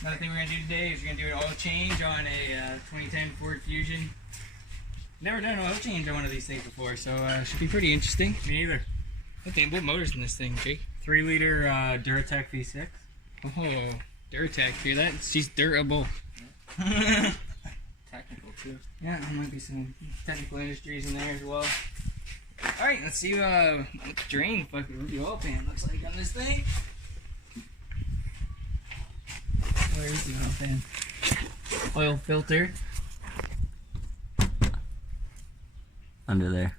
Another thing we're going to do today is we're going to do an oil change on a 2010 Ford Fusion. Never done an oil change on one of these things before, so should be pretty interesting. Me either. What motor's in this thing, Jake? 3-liter Duratec V6. Oh, Duratec, hear that? She's durable. Technical too. Yeah, there might be some technical industries in there as well. Alright, let's see what the drain fucking the oil pan looks like on this thing. Where is the oil pan? Oil filter. Under there.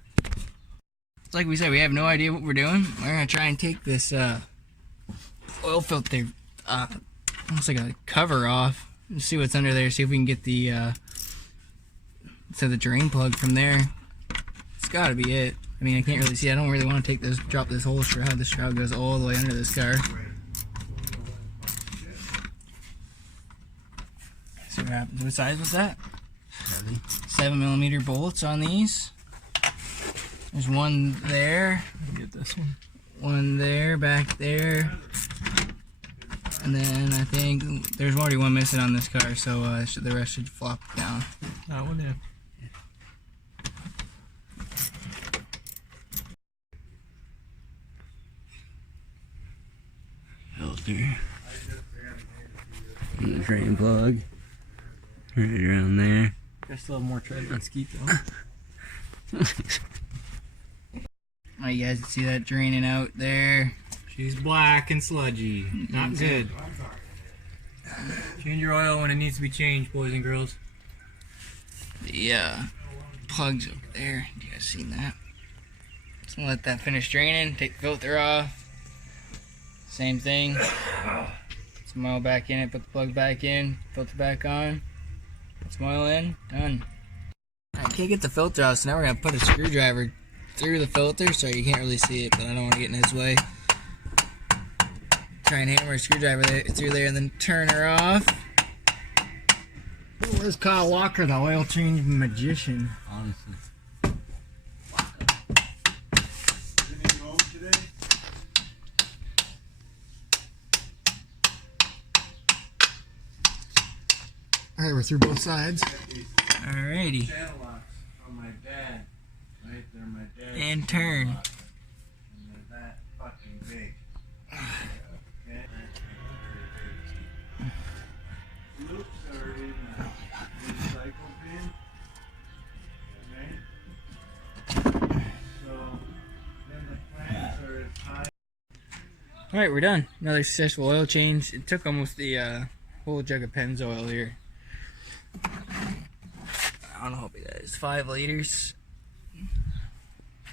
It's like we said, we have no idea what we're doing. We're gonna try and take this oil filter, almost like a cover off, and see what's under there. See if we can get the the drain plug from there. It's gotta be it. I mean, I can't really see. I don't really want to take this, drop this whole shroud. This shroud goes all the way under this car. See what happens. What size was that? 7mm bolts on these. There's one there. Get this one. One there, back there. And then I think there's already one missing on this car, so the rest should flop down. That one, yeah. Filter. And the drain plug. Right around there. I still have more tread on Skeet though. Oh, you guys can see that draining out there. She's black and sludgy. Not good. Change your oil when it needs to be changed, boys and girls. The plug's over there. You guys seen that? Just gonna let that finish draining. Take the filter off. Same thing. Put some oil back in it. Put the plug back in. Filter back on. Put some oil in. Done. I can't get the filter out, so now we're gonna put a screwdriver through the filter. Sorry, you can't really see it, but I don't want to get in his way. Try and hammer a screwdriver through there and then turn her off. Where's Kyle Walker, the oil change magician? Honestly. Alright, we're through both sides. Alrighty. From my dad. Right there, my dad. And turn. And they're that fucking big. Okay? Loops are in a recycle bin. Okay? So, then the plants are as high. Alright, we're done. Another successful oil change. It took almost the whole jug of Pennzoil here. I don't know how big that is. 5 liters.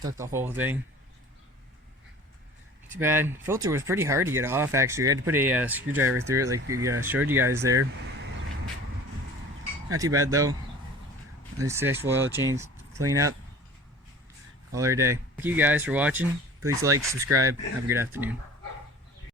Took the whole thing. Too bad. Filter was pretty hard to get off, actually. We had to put a screwdriver through it, like we showed you guys there. Not too bad, though. This successful oil change. Clean up. Call her a day. Thank you guys for watching. Please like, subscribe. Have a good afternoon.